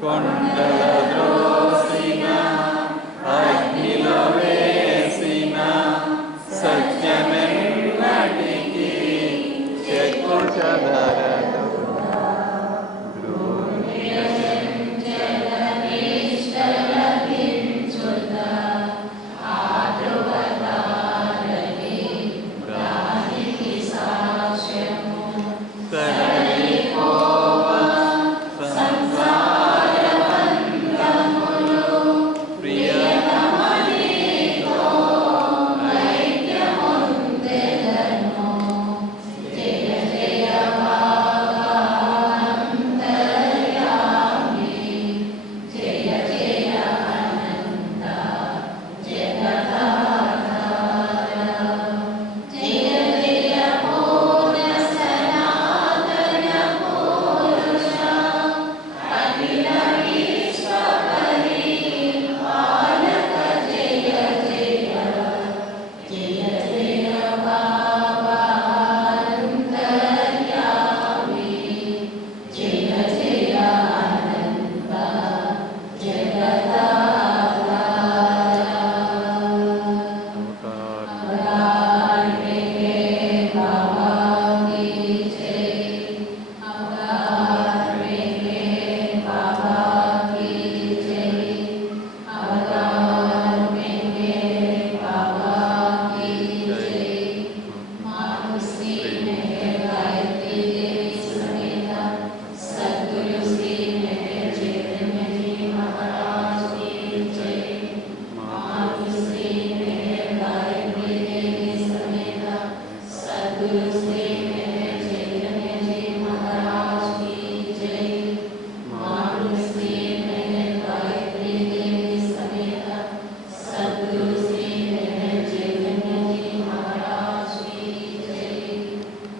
con